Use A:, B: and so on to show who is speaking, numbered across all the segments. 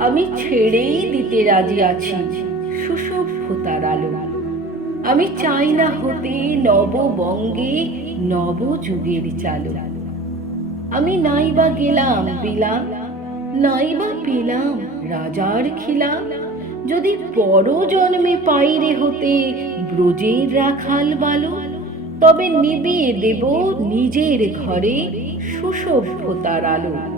A: আমি ছেড়েই দিতে রাজি আছি, সুসভ্যতার আলো। আমি চাই না হতে নববঙ্গে নবযুগের চালু। আমি নাইবা গেলাম বিলাম, নাইবা পেলাম রাজার খিলাম। যদি পর জন্মে পাইরে হতে ব্রজের রাখাল বালো, তবে নিবিয়ে দেব নিজের ঘরে সুসভ্যতার আলো।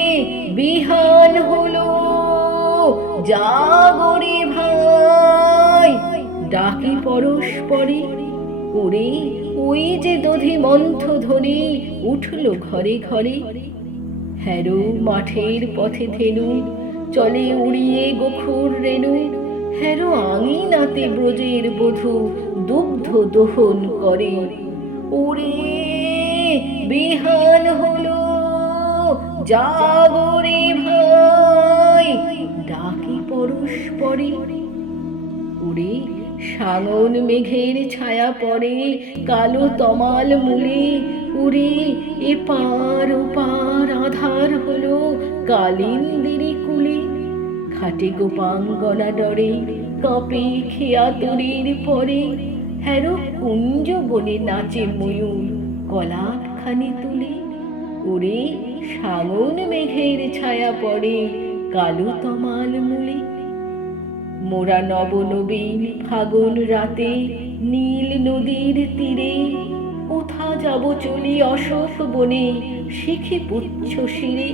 A: বিহান হলো। জাগরে ভাই, ডাকি পরস্পরে। ওরে, ওই যে দধি মন্থ ধ্বনি উঠল ঘরে ঘরে। হ্যারো, মাঠের পথে ধেনু চলে উড়িয়ে গোখুর রেণু। হ্যারো, আঙিনাতে ব্রজের বধূ দুগ্ধ দোহন করে। ওরে, বিহান জাগরে ভাই, ডাকি পরস্পরে উড়ে সাঙন মেঘের ছায়া পড়ে কালো তমাল মূলে। উড়ে এ পার ও পার আধার হলো কালিন্দিরি কুলে। খাটে গোপাঙ্গনা ডরে, কাঁপে খেয়া তরির পরে। হ্যারো কুঞ্জ বনে নাচে ময়ূর কলাপ খানি তুলে। ওরে সাগন মেঘের ছায়া পড়ে কালো তমাল মূলে। মোরা নবনবীন ফাগুন রাতে নীল নদীর তীরে কোথা যাব চলি অশোক বনে শিখে পুচ্ছ শিরে।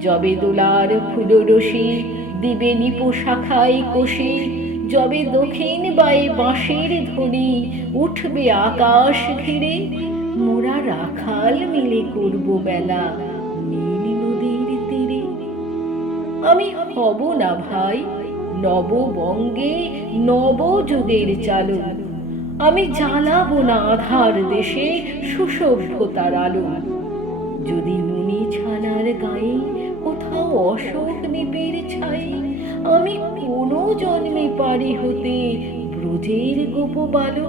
A: জবে দোলার ফুলরসি দিবে নিপ শাখায় কোষে, যবে দক্ষিণ বায়ে বাঁশের ধ্বনি উঠবে আকাশ ঘিরে। মোরা রাখাল মিলে করব বেলা নীল নদীর তীরে। আমি হব না ভাই নববঙ্গে নবযুগের চালু। আমি জ্বালাবো না আধার দেশে সুসভ্যতার আলো। যদি নুনি ছানার গায়ে কোথাও অশোক নিবির ছাই, আমি কোনো জন্মে পারি হতে ব্রজের গোপবালো